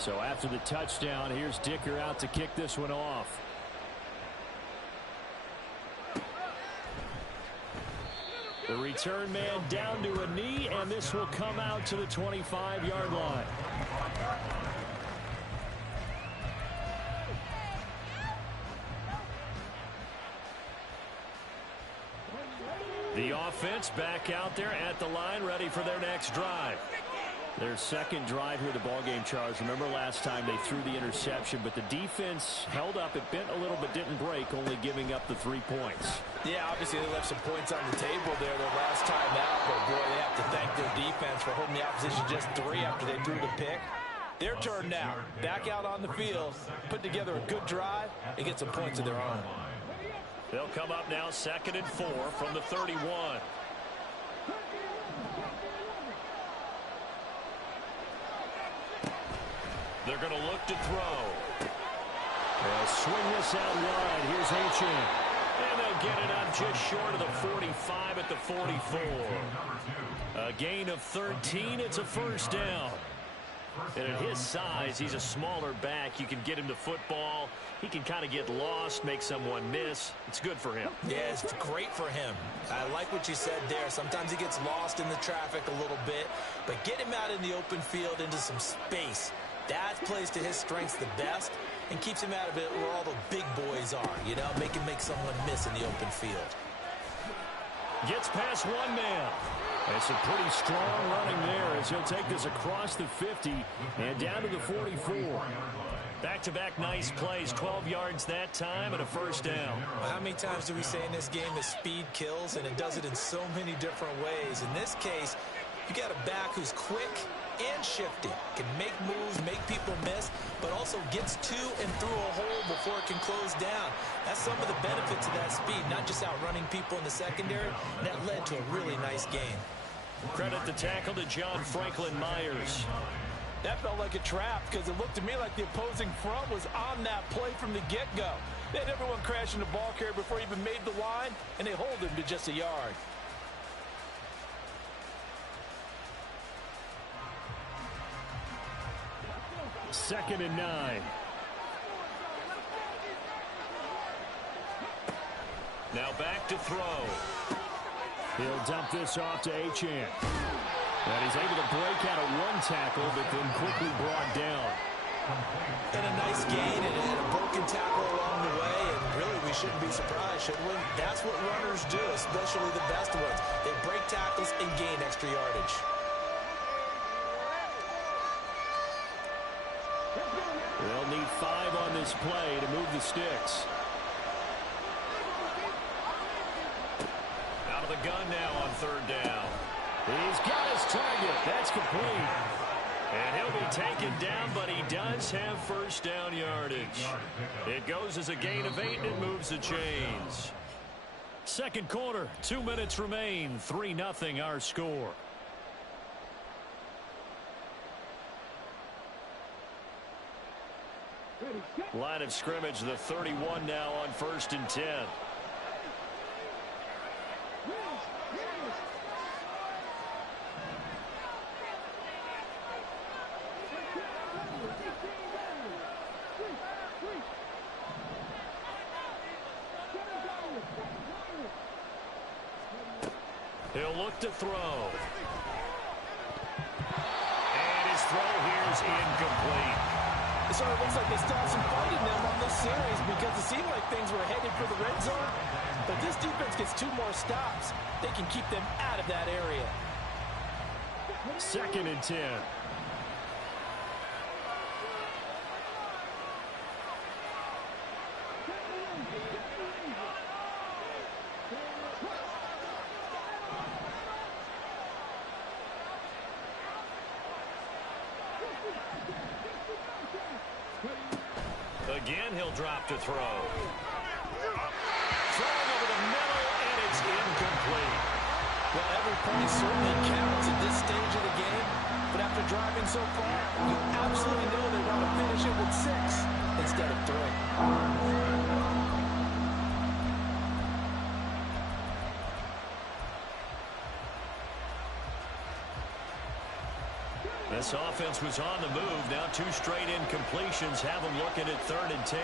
So after the touchdown, here's Dicker out to kick this one off. The return man down to a knee, and this will come out to the 25-yard line. The offense back out there at the line, ready for their next drive. Their second drive here of the ballgame, Charles. Remember last time they threw the interception, but the defense held up. It bent a little but didn't break, only giving up the 3 points. Yeah, obviously they left some points on the table there their last time out, but boy, they have to thank their defense for holding the opposition just 3 after they threw the pick. Their turn now. Back out on the field, put together a good drive, and get some points of their own. They'll come up now 2nd and 4 from the 31. They're going to look to throw. They'll swing this out wide. Here's Achane. And they'll get it up just short of the 45 at the 44. A gain of 13. It's a first down. And at his size, he's a smaller back. You can get him the football. He can kind of get lost, make someone miss. It's good for him. Yeah, it's great for him. I like what you said there. Sometimes he gets lost in the traffic a little bit, but get him out in the open field into some space. That plays to his strengths the best and keeps him out of it where all the big boys are. You know, make someone miss in the open field. Gets past one man. It's a pretty strong running there as he'll take this across the 50 and down to the 44. Back-to-back nice plays, 12 yards that time and a first down. Well, how many times do we say in this game that speed kills, and it does it in so many different ways? In this case, you got a back who's quick and shifty, can make moves, make people miss, but also gets to and through a hole before it can close down. That's some of the benefits of that speed, not just outrunning people in the secondary. That led to a really nice game. Credit the tackle to John Franklin Myers. That felt like a trap because it looked to me like the opposing front was on that play from the get-go. They had everyone crashing the ball carrier before he even made the line, and they hold him to just a yard. Second and 9. Now back to throw. He'll dump this off to Achane. And he's able to break out of one tackle, but then quickly brought down. And a nice gain and a broken tackle along the way, and really we shouldn't be surprised, should we? That's what runners do, especially the best ones. They break tackles and gain extra yardage. They'll need 5 on this play to move the sticks. Out of the gun now on 3rd down. He's got his target. That's complete. And he'll be taken down, but he does have first down yardage. It goes as a gain of 8, and it moves the chains. Second quarter, 2 minutes remain. 3-0 our score. Line of scrimmage, the 31 now on 1st and 10. He'll look to throw. And his throw here is incomplete. It sort of looks like they still have some fight in them on this series because it seemed like things were headed for the red zone. But this defense gets 2 more stops. They can keep them out of that area. 2nd and 10. Again, he'll drop to throw. Throwing over the middle, and it's incomplete. Well, every point certainly counts at this stage of the game. But after driving so far, you absolutely know they want to finish it with 6 instead of 3. This offense was on the move. Now 2 straight incompletions have them looking at 3rd and 10.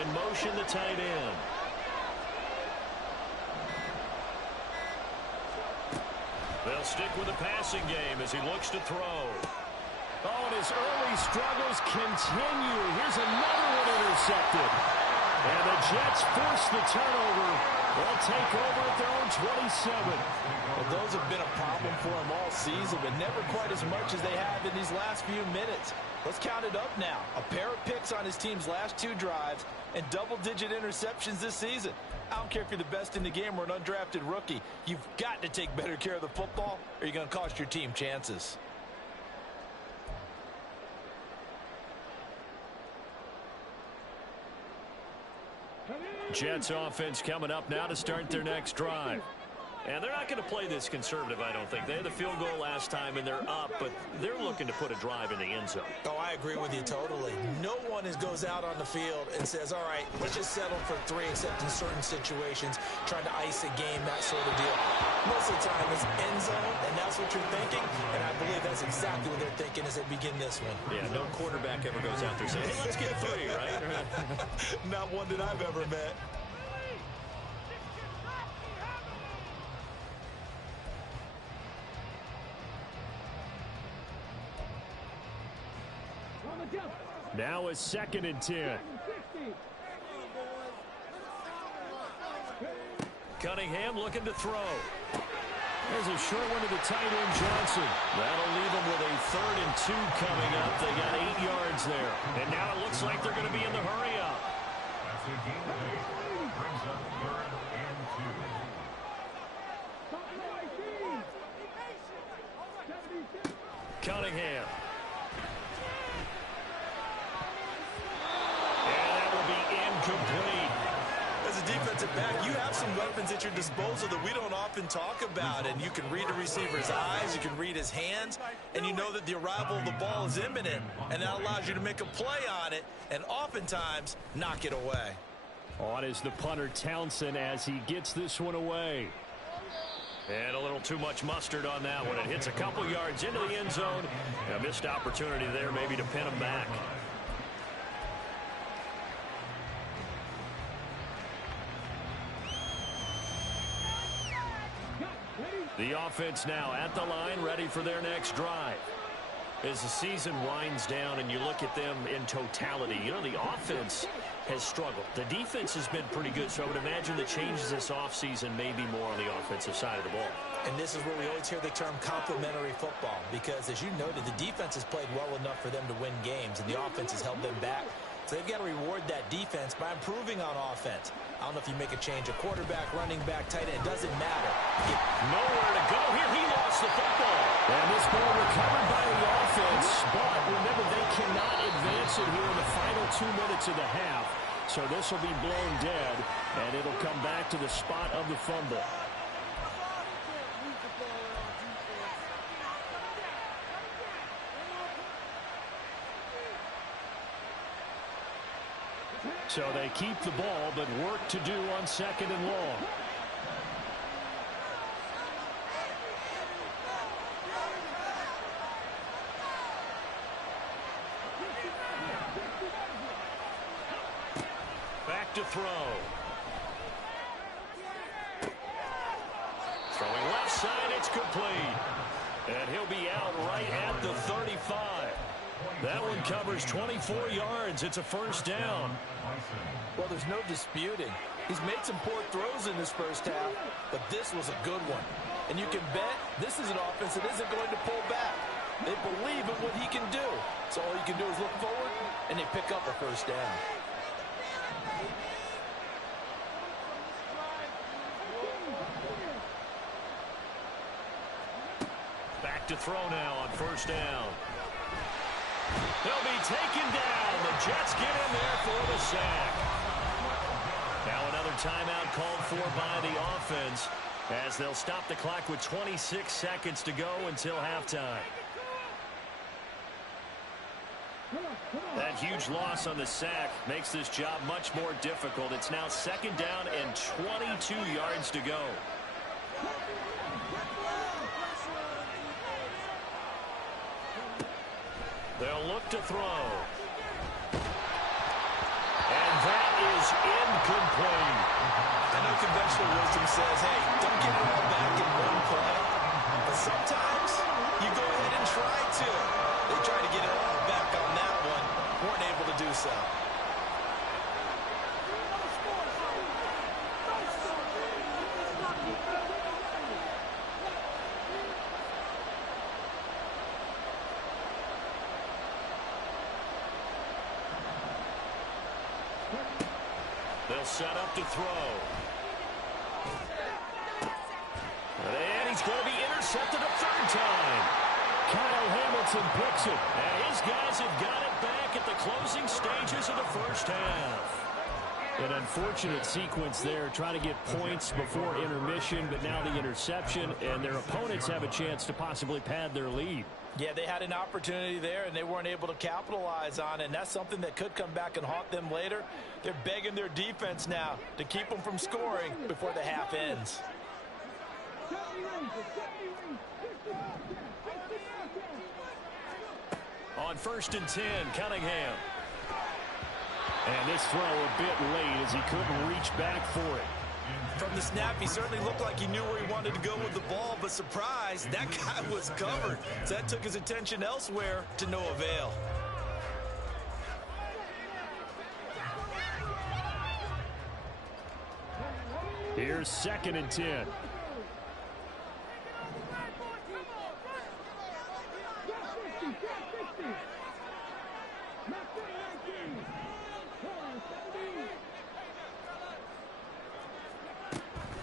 In motion, the tight end. They'll stick with the passing game as he looks to throw. Oh, and his early struggles continue. Here's another one intercepted. And the Jets force the turnover. They'll take over at their own 27. Well, those have been a problem for him all season, but never quite as much as they have in these last few minutes. Let's count it up now. A pair of picks on his team's last 2 drives and double-digit interceptions this season. I don't care if you're the best in the game or an undrafted rookie. You've got to take better care of the football or you're going to cost your team chances. Jets offense coming up now to start their next drive. And they're not going to play this conservative, I don't think. They had the field goal last time, and they're up, but they're looking to put a drive in the end zone. Oh, I agree with you totally. No one goes out on the field and says, all right, let's just settle for 3, except in certain situations, trying to ice a game, that sort of deal. Most of the time, it's end zone, and that's what you're thinking, and I believe that's exactly what they're thinking as they begin this one. Yeah, no quarterback ever goes out there saying, hey, let's get 3, right? Not one that I've ever met. Now it's 2nd and 10. Cunningham looking to throw. There's a short one to the tight end, Johnson. That'll leave them with a 3rd and 2 coming up. They got 8 yards there. And now it looks like they're going to be in the hurry up. Cunningham. Complete. As a defensive back, you have some weapons at your disposal that we don't often talk about, and you can read a receiver's eyes, you can read his hands, and you know that the arrival of the ball is imminent, and that allows you to make a play on it and oftentimes knock it away. On is the punter, Townsend, as he gets this one away. And a little too much mustard on that one. It hits a couple yards into the end zone. A missed opportunity there maybe to pin him back. The offense now at the line, ready for their next drive. As the season winds down and you look at them in totality, you know, the offense has struggled. The defense has been pretty good, so I would imagine the changes this offseason may be more on the offensive side of the ball. And this is where we always hear the term complementary football, because as you noted, the defense has played well enough for them to win games, and the offense has held them back. So they've got to reward that defense by improving on offense. I don't know if you make a change, a quarterback, running back, tight end, it doesn't matter. Nowhere to go here. He lost the football. And this ball recovered by the offense. But remember, they cannot advance it here in the final 2 minutes of the half. So this will be blown dead, and it'll come back to the spot of the fumble. So they keep the ball, but work to do on 2nd and long. Back to throw. Throwing left side, it's complete. And he'll be out right at the 35. That one covers 24 yards. It's a first down. Well, there's no disputing. He's made some poor throws in this first half, but this was a good one. And you can bet this is an offense that isn't going to pull back. They believe in what he can do. So all you can do is look forward, and they pick up a first down. Back to throw now on first down. They'll be taken down. The Jets get in there for the sack. Now another timeout called for by the offense as they'll stop the clock with 26 seconds to go until halftime. That huge loss on the sack makes this job much more difficult. It's now 2nd down and 22 yards to go. They'll look to throw. And that is incomplete. I know conventional wisdom says, hey, don't get it all back in one play. But sometimes you go ahead and try to. They try to get it all back on that one. Weren't able to do so. They'll set up to throw. And he's going to be intercepted a 3rd time. Kyle Hamilton picks it. And his guys have got it back at the closing stages of the 1st half. An unfortunate sequence there, trying to get points before intermission, but now the interception, and their opponents have a chance to possibly pad their lead. Yeah, they had an opportunity there, and they weren't able to capitalize on it, and that's something that could come back and haunt them later. They're begging their defense now to keep them from scoring before the half ends. On 1st and 10, Cunningham. And this throw a bit late as he couldn't reach back for it. From the snap, he certainly looked like he knew where he wanted to go with the ball, but surprise, that guy was covered. So that took his attention elsewhere to no avail. Here's 2nd and 10.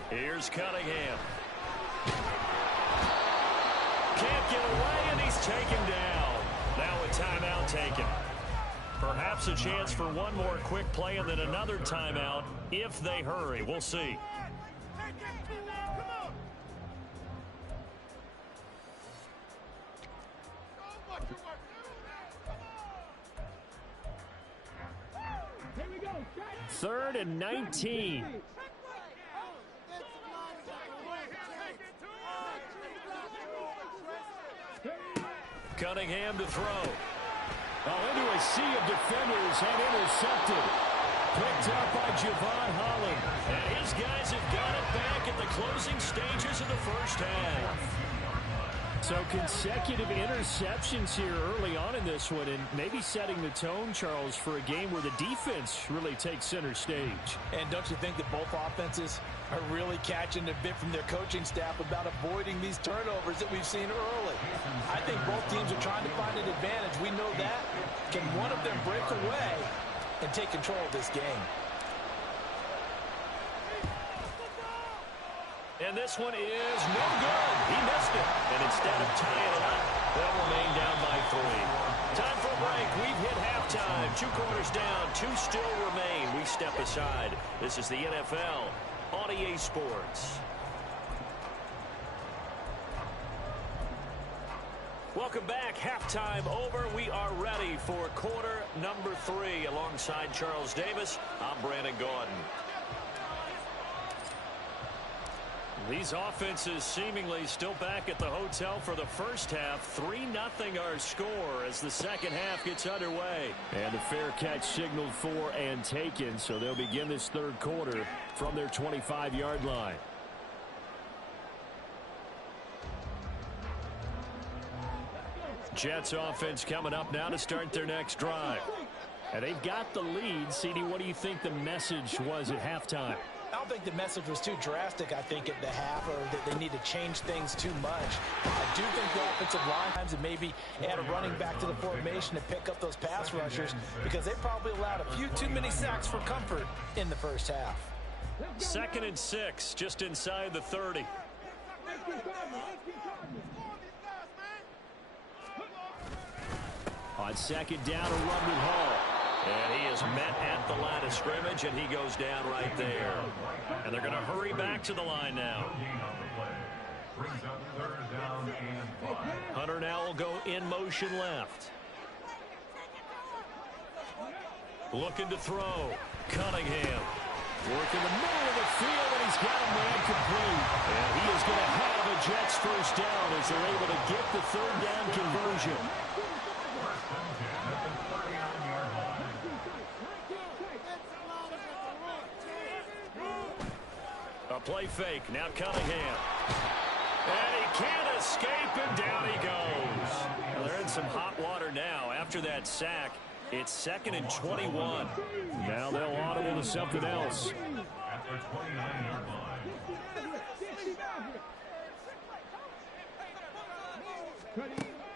Here's Cunningham. Can't get away, and he's taken down. Now a timeout taken. Perhaps a chance for one more quick play and then another timeout if they hurry. We'll see. Third and 19. Cunningham to throw. Into a sea of defenders and intercepted. Picked up by Javon Holland. And his guys have got it back at the closing stages of the 1st half. So consecutive interceptions here early on in this one, and maybe setting the tone, Charles, for a game where the defense really takes center stage. And don't you think that both offenses are really catching a bit from their coaching staff about avoiding these turnovers that we've seen early? I think both teams are trying to find an advantage. We know that. Can one of them break away and take control of this game? And this one is no good. He missed it. And instead of tying it up, they'll remain down by 3. Time for a break. We've hit halftime. 2 quarters down. 2 still remain. We step aside. This is the NFL on EA Sports. Welcome back. Halftime over. We are ready for quarter number 3. Alongside Charles Davis, I'm Brandon Gaudin. These offenses seemingly still back at the hotel for the 1st half. 3-0 our score as the 2nd half gets underway. And a fair catch signaled for and taken, so they'll begin this 3rd quarter from their 25-yard line. Jets offense coming up now to start their next drive. And they've got the lead. CD, what do you think the message was at halftime? I don't think the message was too drastic, I think, at the half, or that they need to change things too much. I do think the offensive line times and maybe add a running back to the formation to pick up those pass rushers because they probably allowed a few too many sacks for comfort in the 1st half. 2nd and 6, just inside the 30. On 2nd down, a run with Hall. And he is met at the line of scrimmage, and he goes down right there. And they're going to hurry back to the line now. Hunter now will go in motion left. Looking to throw. Cunningham. Working the middle of the field, and he's got a man complete. And he is going to have a Jets first down as they're able to get the third down conversion. A play fake. Now Cunningham. And he can't escape, and down he goes. Well, they're in some hot water now after that sack. It's 2nd and 21. Now they'll audible to something else.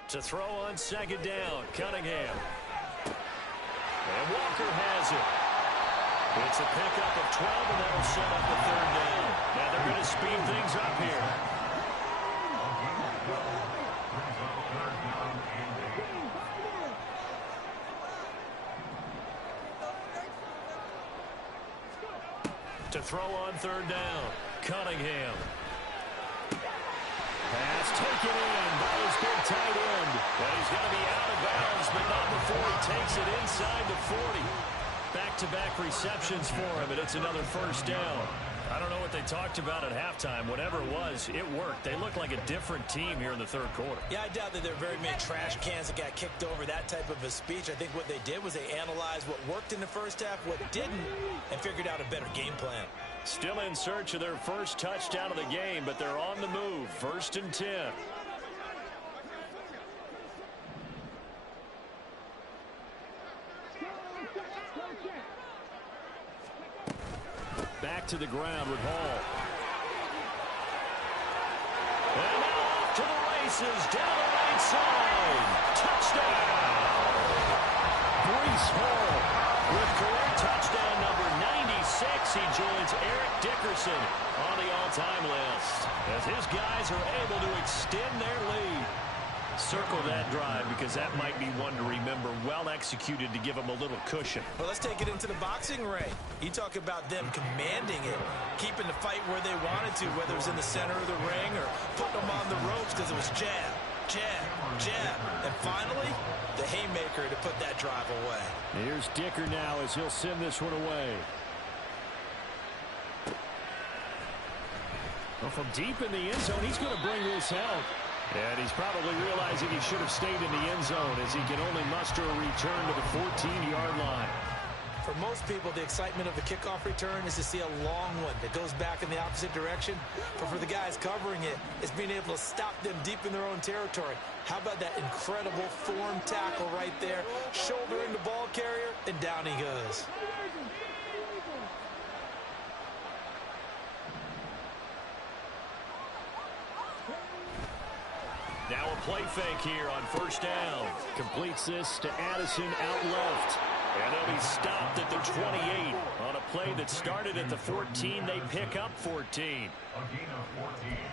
To throw on 2nd down, Cunningham. And Walker has it. It's a pickup of 12, and that'll set up the 3rd down. Now they're going to speed things up here. To throw on 3rd down, Cunningham. Pass taken in by his big tight end. And he's going to be out of bounds, but not before he takes it inside the 40. Back-to-back receptions for him, and it's another first down. I don't know what they talked about at halftime. Whatever it was, it worked. They look like a different team here in the 3rd quarter. Yeah, I doubt that there are very many trash cans that got kicked over, that type of a speech. I think what they did was they analyzed what worked in the first half, what didn't, and figured out a better game plan. Still in search of their first touchdown of the game, but they're on the move. 1st and 10. Back to the ground with Hall. And now off to the races, down the right side. Touchdown! Breece Hall with career touchdown number 96. He joins Eric Dickerson on the all-time list as his guys are able to extend their lead. Circle that drive because that might be one to remember. Well executed to give them a little cushion. Well, let's take it into the boxing ring. You talk about them commanding it, keeping the fight where they wanted to, whether it was in the center of the ring or putting them on the ropes because it was jab, jab, jab. And finally, the haymaker to put that drive away. Here's Dicker now as he'll send this one away. Well, from deep in the end zone, he's going to bring this out. And he's probably realizing he should have stayed in the end zone as he can only muster a return to the 14-yard line. For most people, the excitement of the kickoff return is to see a long one that goes back in the opposite direction. But for the guys covering it, it's being able to stop them deep in their own territory. How about that incredible form tackle right there? Shouldering the ball carrier, and down he goes. Now a play fake here on 1st down. Completes this to Addison out left. And they'll be stopped at the 28. On a play that started at the 14, they pick up 14.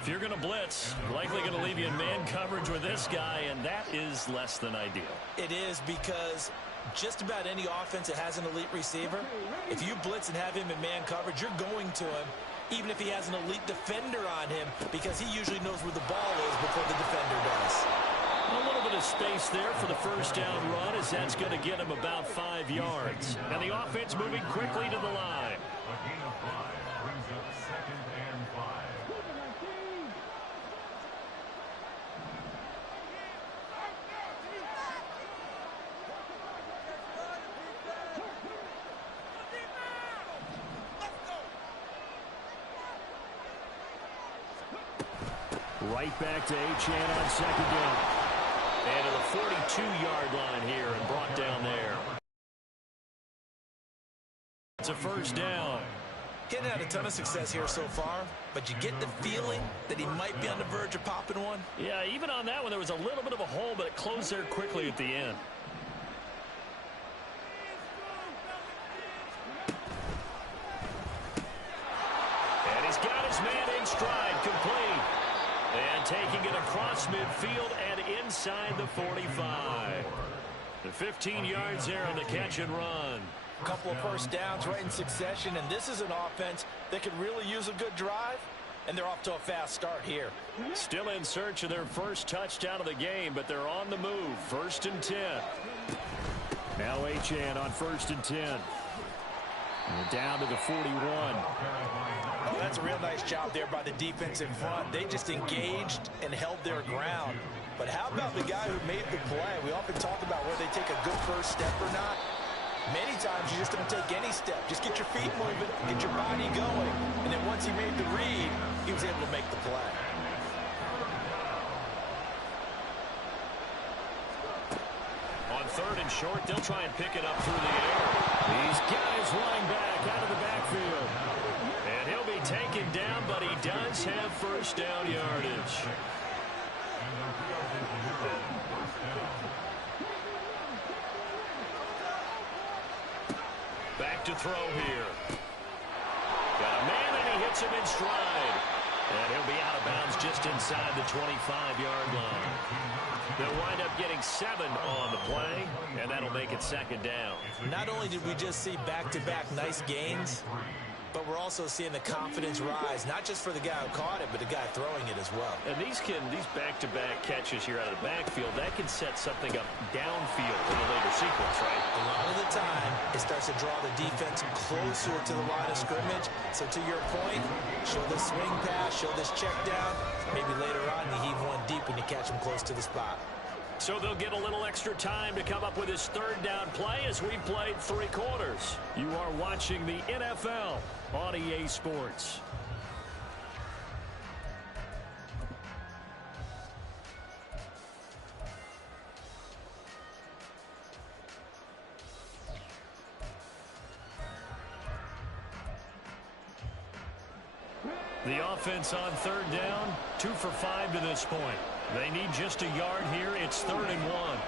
If you're going to blitz, likely going to leave you in man coverage with this guy, and that is less than ideal. It is because just about any offense that has an elite receiver, if you blitz and have him in man coverage, you're going to him, even if he has an elite defender on him, because he usually knows where the ball is before the defender does. A little bit of space there for the first down run, as that's going to get him about 5 yards. And the offense moving quickly to the line. A gain of 5 brings up 2nd and 5. Right back to Achane on 2nd down. And to the 42-yard line here and brought down there. It's a first down. Getting had a ton of success here so far, but you get the feeling that he might be on the verge of popping one. Yeah, even on that one, there was a little bit of a hole, but it closed there quickly at the end. And he's got his man in stride, complete. And taking it across midfield and inside the 45. The 15 yards there on the catch and run. A couple of first downs right in succession, and this is an offense that could really use a good drive, and they're off to a fast start here. Still in search of their first touchdown of the game, but they're on the move. 1st and 10. Now Achane on 1st and 10. And down to the 41. Oh, that's a real nice job there by the defense in front. They just engaged and held their ground. But how about the guy who made the play? We often talk about whether they take a good first step or not. Many times you just don't take any step. Just get your feet moving, get your body going. And then once he made the read, he was able to make the play. On 3rd and short, they'll try and pick it up through the air. These guys running back out of the backfield. And he'll be taken down, but he does have first down yardage. Back to throw here. Got a man, and he hits him in stride. And he'll be out of bounds just inside the 25-yard line. They'll wind up getting 7 on the play, and that'll make it 2nd down. Not only did we just see back-to-back nice gains, but we're also seeing the confidence rise, not just for the guy who caught it, but the guy throwing it as well. And these back-to-back catches here out of the backfield, that can set something up downfield in a later sequence, right? A lot of the time, it starts to draw the defense closer to the line of scrimmage. So to your point, show this swing pass, show this check down. Maybe later on you heave one deep when you catch them close to the spot. So they'll get a little extra time to come up with his 3rd down play as we played 3 quarters. You are watching the NFL on EA Sports. The offense on 3rd down, 2 for 5 to this point. They need just a yard here. It's 3rd and 1.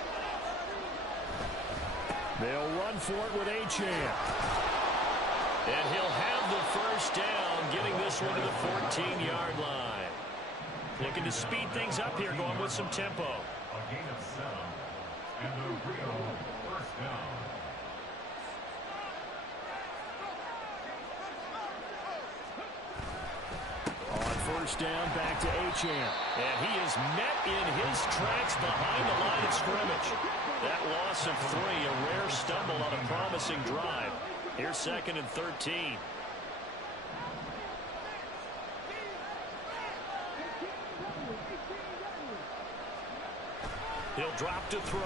They'll run for it with Achane. And he'll have the first down, getting this one to the 14-yard line. Looking to speed things up here, going with some tempo. A gain of 7. And the real first down. On 1st down, back to Achane. And he is met in his tracks behind the line of scrimmage. That loss of 3, a rare stumble on a promising drive. Here's 2nd and 13. He'll drop to throw.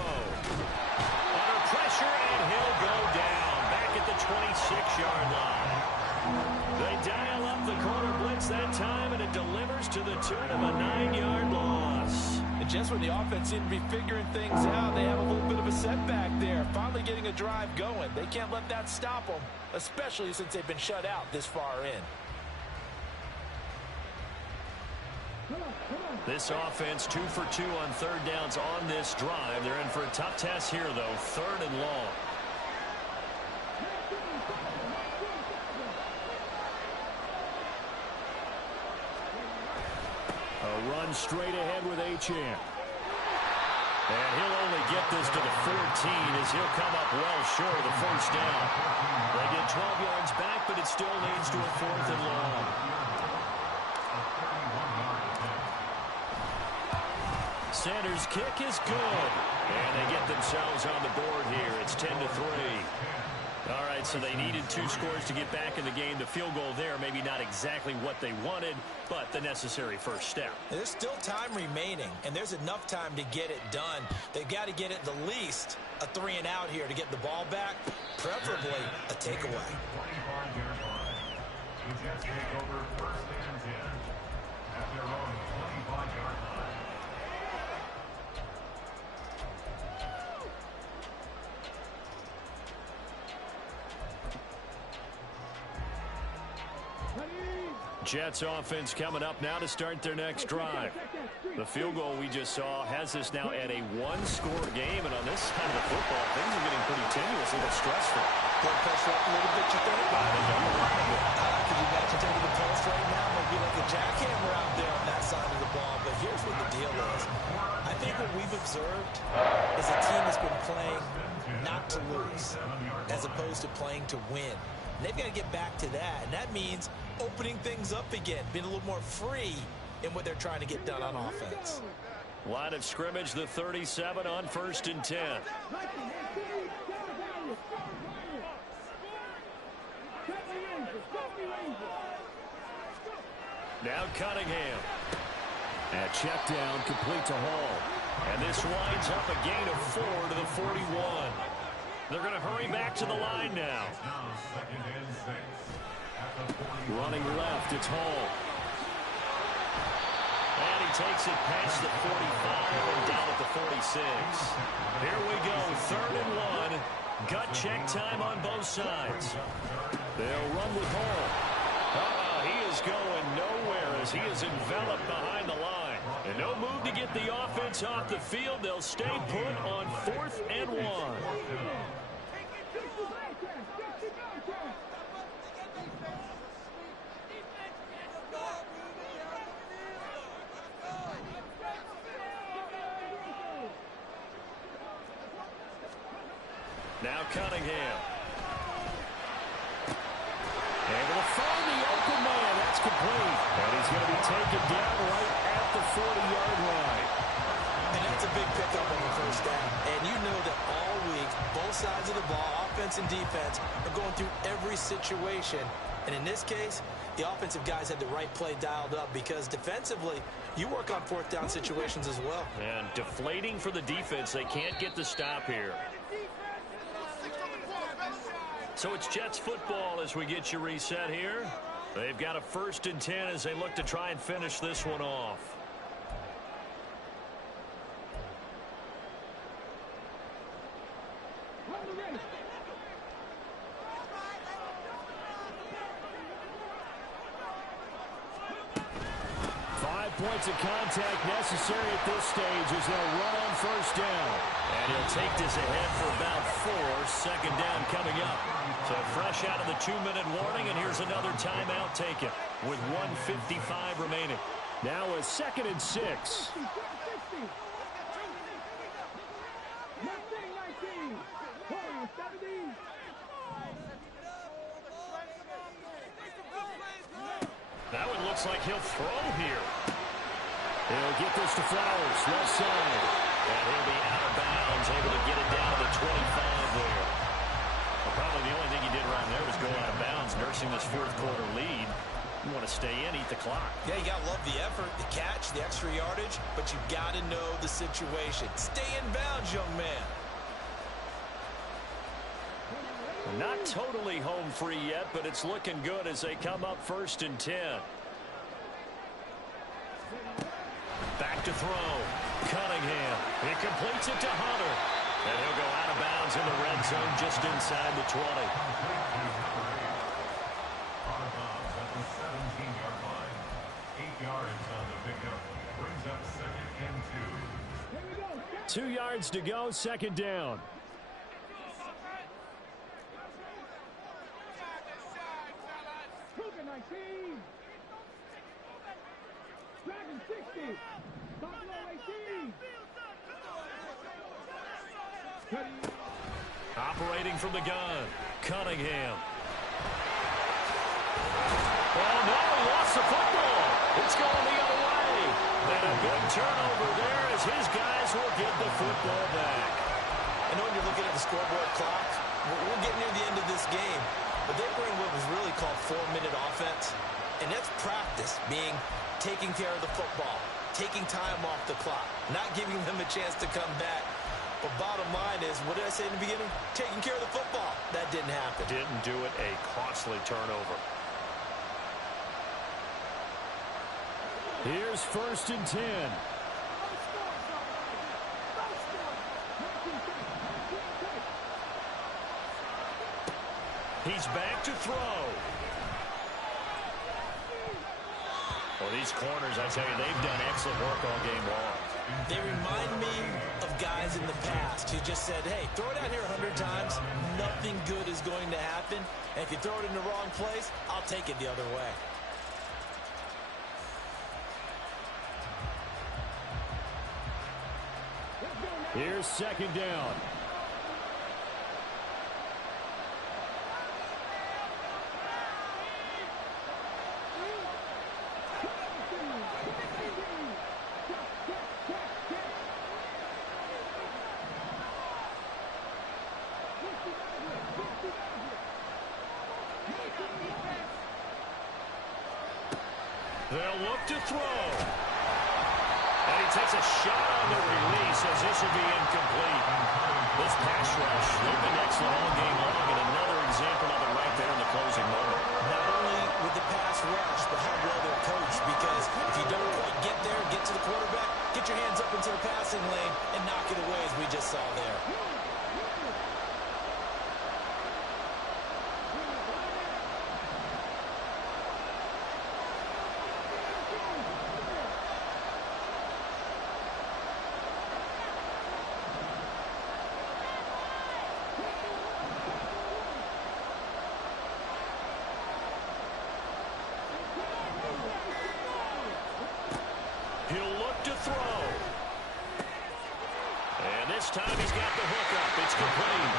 Under pressure, and he'll go down. Back at the 26-yard line. They dial up the corner blitz that time, and it delivers to the tune of a 9-yard loss. And just when the offense seemed to be figuring things out, they have a little bit of a setback there. Finally getting a drive going. They can't let that stop them, especially since they've been shut out this far in. This offense 2 for 2 on 3rd downs on this drive. They're in for a tough test here, though. 3rd and long. A run straight ahead with Achane. And he'll only get this to the 14 as he'll come up well short of the first down. They get 12 yards back, but it still leads to a 4th and long. Sanders' kick is good. And they get themselves on the board here. It's 10-3. All right, so they needed 2 scores to get back in the game. The field goal there, maybe not exactly what they wanted, but the necessary first step. There's still time remaining, and there's enough time to get it done. They've got to get at the least a 3 and out here to get the ball back, preferably a takeaway. 25-yard line. The Jets take over 1st and 10 at their own 25-yard line. Jets offense coming up now to start their next drive. The field goal we just saw has us now at a 1-score game, and on this side of the football, things are getting pretty tenuous, a little stressful. Blood pressure up a little bit, you think? Could you imagine taking the pulse right now? Might be like a jackhammer out there on that side of the ball, but here's what the deal is. I think what we've observed is a team that's been playing not to lose, as opposed to playing to win. And they've got to get back to that, and that means opening things up again, being a little more free in what they're trying to get done on offense. Line of scrimmage, the 37 on 1st and 10. Now Cunningham. And check down, complete to Hall. And this winds up a gain of 4 to the 41. They're going to hurry back to the line now. Running left, it's Hall. And he takes it past the 45 and down at the 46. Here we go, 3rd and 1. Gut check time on both sides. They'll run with Hall. He is going nowhere as he is enveloped behind the line. And no move to get the offense off the field. They'll stay put on 4th and 1. Now Cunningham. Able to find the open man. That's complete. And he's going to be taken down right at the 40-yard line. And that's a big pickup on the first down. And you know that all week, both sides of the ball, offense and defense, are going through every situation. And in this case, the offensive guys had the right play dialed up because defensively, you work on 4th down situations as well. And deflating for the defense. They can't get the stop here. So it's Jets football as we get you reset here. They've got a 1st and 10 as they look to try and finish this one off. Points of contact necessary at this stage as they'll run on 1st down. And he'll take this ahead for about 4. 2nd down coming up. So fresh out of the 2-minute warning, and here's another timeout taken with 1:55 remaining. Now a 2nd and 6. Now it looks like he'll throw here. He'll get this to Flowers, left side. And he'll be out of bounds, able to get it down to the 25 there. Well, probably the only thing he did wrong there was go out of bounds, nursing this 4th quarter lead. You want to stay in, eat the clock. Yeah, you got to love the effort, the catch, the extra yardage, but you got to know the situation. Stay in bounds, young man. Not totally home free yet, but it's looking good as they come up 1st and 10. Back to throw. Cunningham. He completes it to Hunter. And he'll go out of bounds in the red zone just inside the 20. Out of bounds at the 17-yard line. 8 yards on the pickup. Brings up 2nd and 2. 2 yards to go, 2nd down. Operating from the gun, Cunningham. Oh, no, he lost the football. It's going the other way. And a big turnover there as his guys will get the football back. I know when you're looking at the scoreboard clock, we're getting near the end of this game, but they bring what was really called 4-minute offense, and that's practice, being taking care of the football, taking time off the clock, not giving them a chance to come back. But bottom line is, what did I say in the beginning? Taking care of the football. That didn't happen. Didn't do it. A costly turnover. Here's 1st and 10. He's back to throw. Well, these corners, I tell you, they've done excellent work all game long. They remind me of guys in the past who just said, hey, throw it out here 100 times, nothing good is going to happen. And if you throw it in the wrong place, I'll take it the other way. Here's 2nd down. They'll look to throw. And he takes a shot on the release as this will be incomplete. This pass rush, they've been excellent all game long, and another example of it right there in the closing moment. Not only with the pass rush, but how well they're coached, because if you don't quite get there, get to the quarterback, get your hands up into the passing lane and knock it away as we just saw there. He'll look to throw. And this time he's got the hook up. It's complete.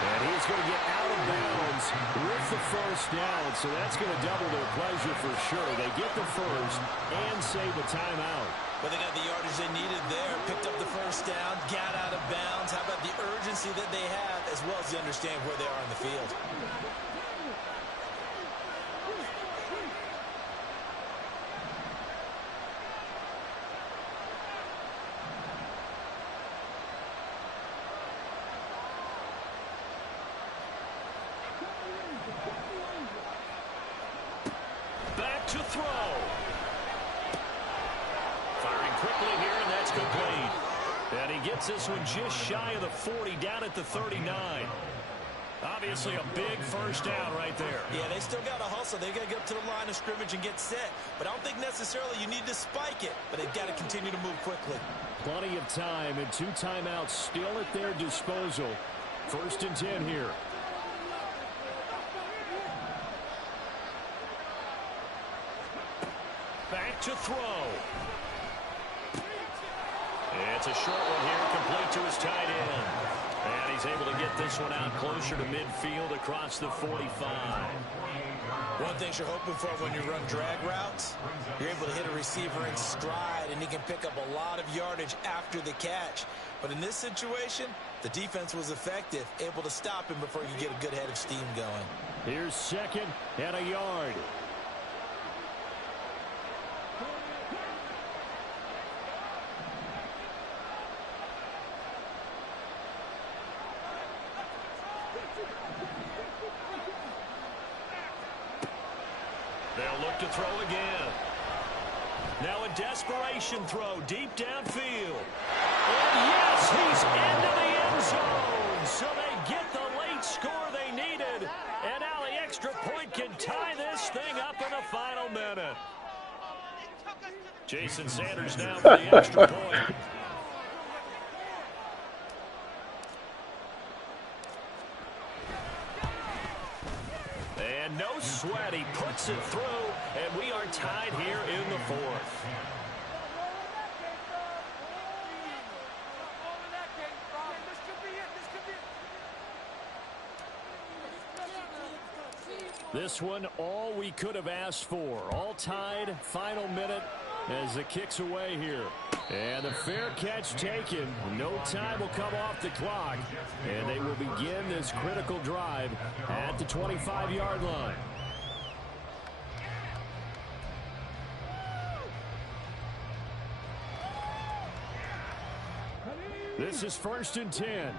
And he's going to get out of bounds with the first down. So that's going to double their pleasure for sure. They get the first and save a timeout. Well, they got the yardage they needed there, picked up the first down, got out of bounds. How about the urgency that they have, as well as they understand where they are in the field? Back to throw. Firing quickly here, and that's complete. And he gets this one just shy of the 40, down at the 39. Obviously a big first down right there. Yeah, they still got to hustle. They got to get up to the line of scrimmage and get set. But I don't think necessarily you need to spike it, but they've got to continue to move quickly. Plenty of time and 2 timeouts still at their disposal. 1st and 10 here. Back to throw. It's a short one here, complete to his tight end. And he's able to get this one out closer to midfield across the 45. One thing you're hoping for when you run drag routes, you're able to hit a receiver in stride, and he can pick up a lot of yardage after the catch. But in this situation, the defense was effective, able to stop him before you get a good head of steam going. Here's 2nd and a yard. They'll look to throw again. Now a desperation throw deep downfield. And yes, he's into the end zone. So they get the late score they needed. And now the extra point can tie this thing up in the final minute. Jason Sanders now for the extra point. And no sweat, he puts it through, and we are tied here in the 4th. This one, all we could have asked for. All tied, final minute as it kicks away here. And the fair catch taken. No time will come off the clock. And they will begin this critical drive at the 25-yard line. This is 1st and 10.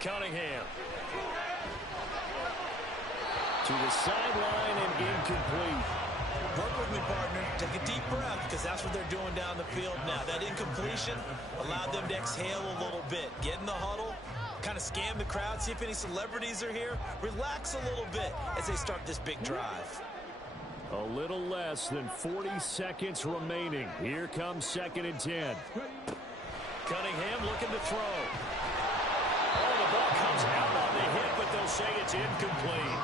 Cunningham. To the sideline and incomplete. Work with me, partner. Take a deep breath, because that's what they're doing down the field now. That incompletion allowed them to exhale a little bit. Get in the huddle, kind of scan the crowd, see if any celebrities are here. Relax a little bit as they start this big drive. A little less than 40 seconds remaining. Here comes 2nd and 10. Cunningham looking to throw. Oh, the ball comes out on the hit, but they'll say it's incomplete.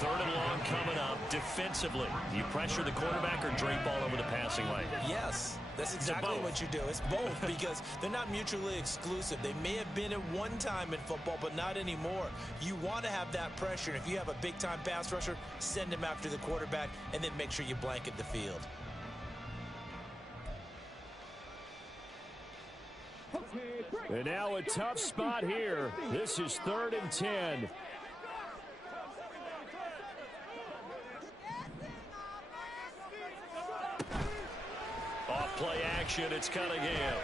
3rd and long coming up. Defensively, you pressure the quarterback or drape all over the passing lane? Yes, that's exactly what you do. It's both, because they're not mutually exclusive. They may have been at one time in football, but not anymore. You want to have that pressure. And if you have a big-time pass rusher, send him after the quarterback, and then make sure you blanket the field. Okay, break. And now a tough spot here. This is 3rd and 10. Off play action, it's Cunningham.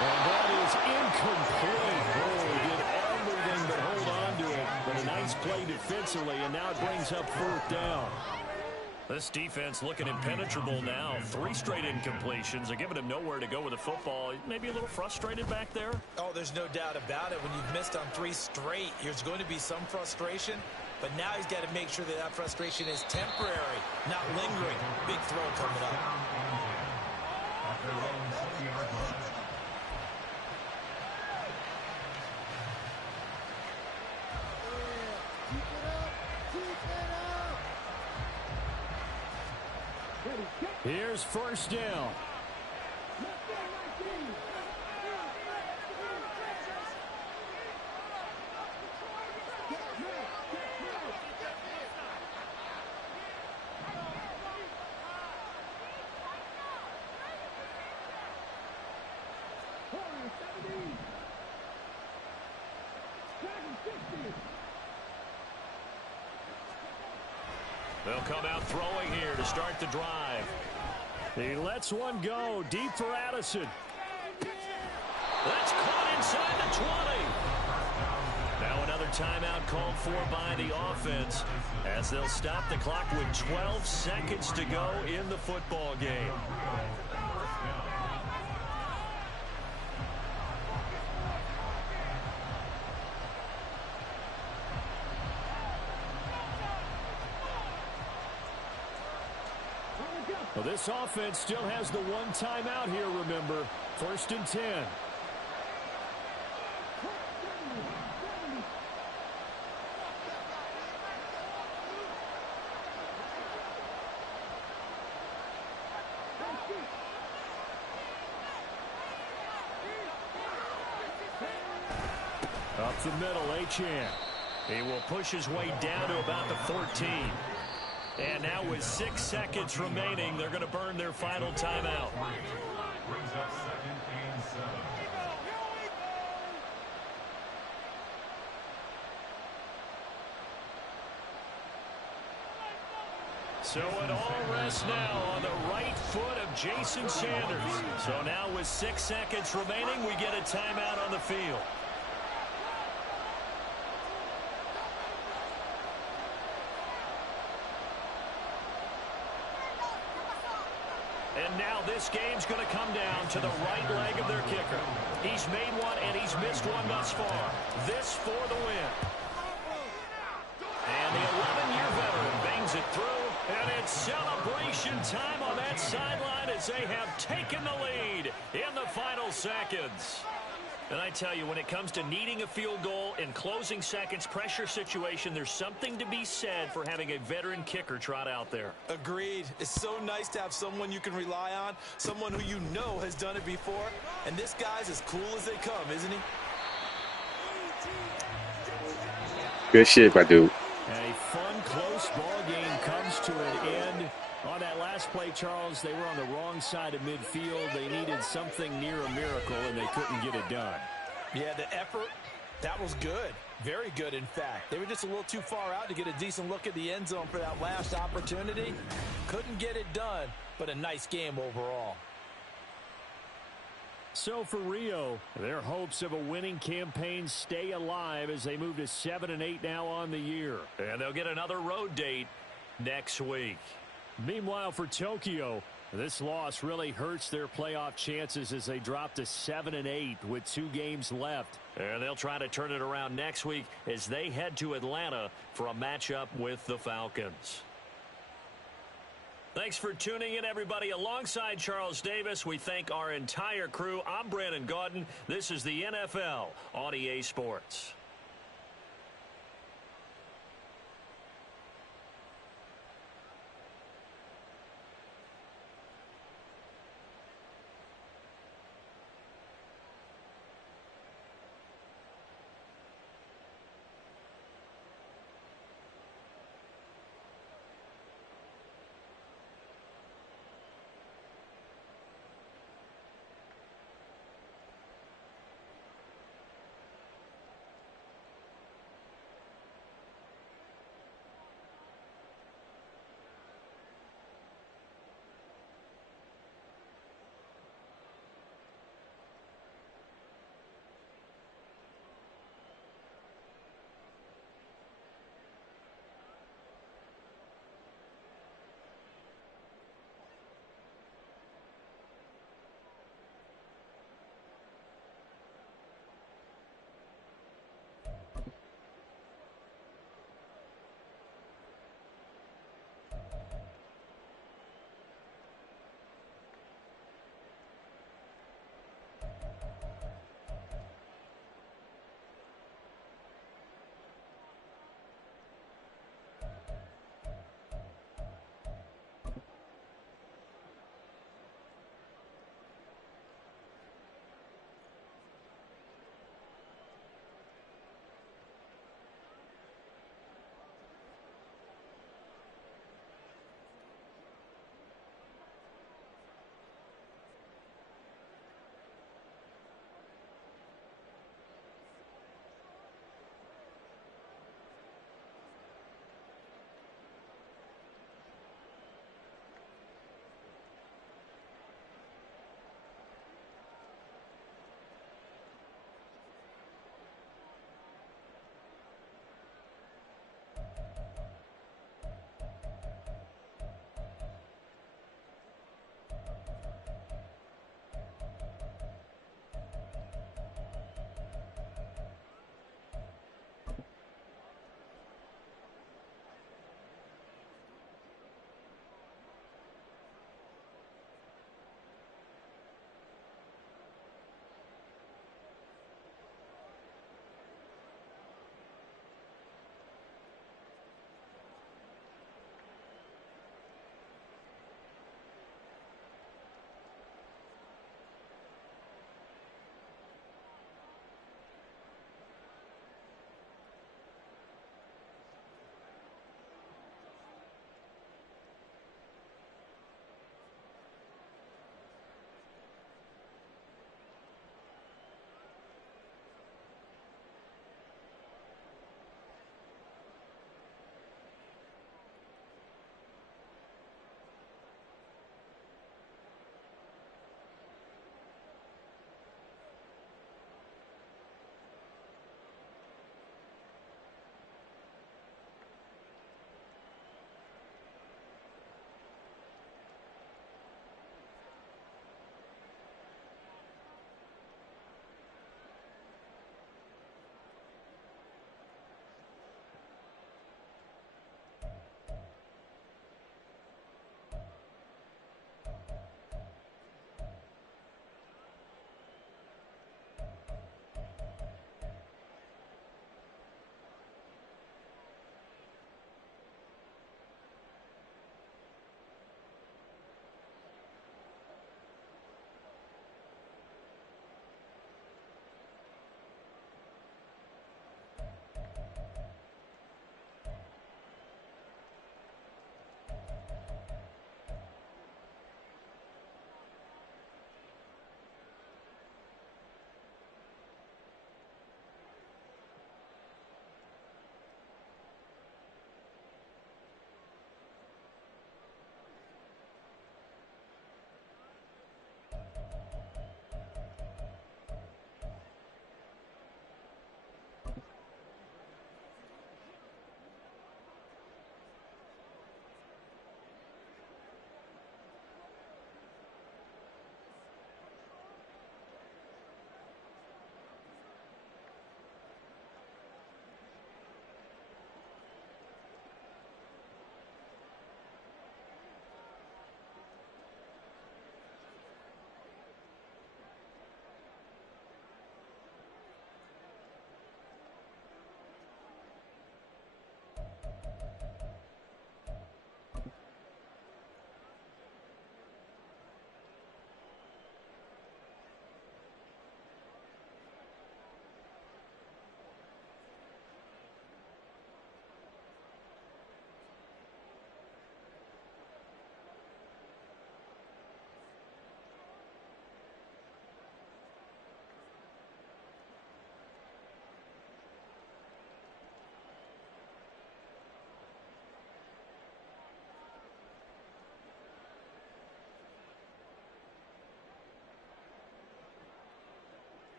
And that is incomplete. Oh, he did everything but hold on to it. But a nice play defensively, and now it brings up 4th down. This defense looking impenetrable now. 3 straight incompletions. They're giving him nowhere to go with the football. Maybe a little frustrated back there. Oh, there's no doubt about it. When you've missed on 3 straight, there's going to be some frustration. But now he's got to make sure that that frustration is temporary, not lingering. Big throw coming up. Here's 1st down. They'll come out throwing here to start the drive. He lets one go deep for Addison. That's caught inside the 20. Now another timeout called for by the offense as they'll stop the clock with 12 seconds to go in the football game. Well, this offense still has the one timeout here, remember. 1st and 10. Up the middle, Achane. He will push his way down to about the 14. And now with 6 seconds remaining, they're going to burn their final timeout. Brings up 2nd and 7. So it all rests now on the right foot of Jason Sanders. So now with 6 seconds remaining, we get a timeout on the field. And now this game's going to come down to the right leg of their kicker. He's made one and he's missed one thus far. This for the win. And the 11-year veteran bangs it through. And it's celebration time on that sideline as they have taken the lead in the final seconds. And I tell you, when it comes to needing a field goal in closing seconds pressure situation, there's something to be said for having a veteran kicker trot out there. Agreed. It's so nice to have someone you can rely on, someone who you know has done it before. And this guy's as cool as they come, isn't he? Good shit, Badu. A fun, close ball game comes to an end. On that last play, Charles, they were on the wrong side of midfield. They needed something near a miracle, and they couldn't get it done. Yeah, the effort, that was good. Very good, in fact. They were just a little too far out to get a decent look at the end zone for that last opportunity. Couldn't get it done, but a nice game overall. So for Rio, their hopes of a winning campaign stay alive as they move to 7-8 now on the year. And they'll get another road date next week. Meanwhile, for Tokyo, this loss really hurts their playoff chances as they drop to 7-8 with 2 games left. And they'll try to turn it around next week as they head to Atlanta for a matchup with the Falcons. Thanks for tuning in, everybody. Alongside Charles Davis, we thank our entire crew. I'm Brandon Gaudin. This is the NFL on EA Sports.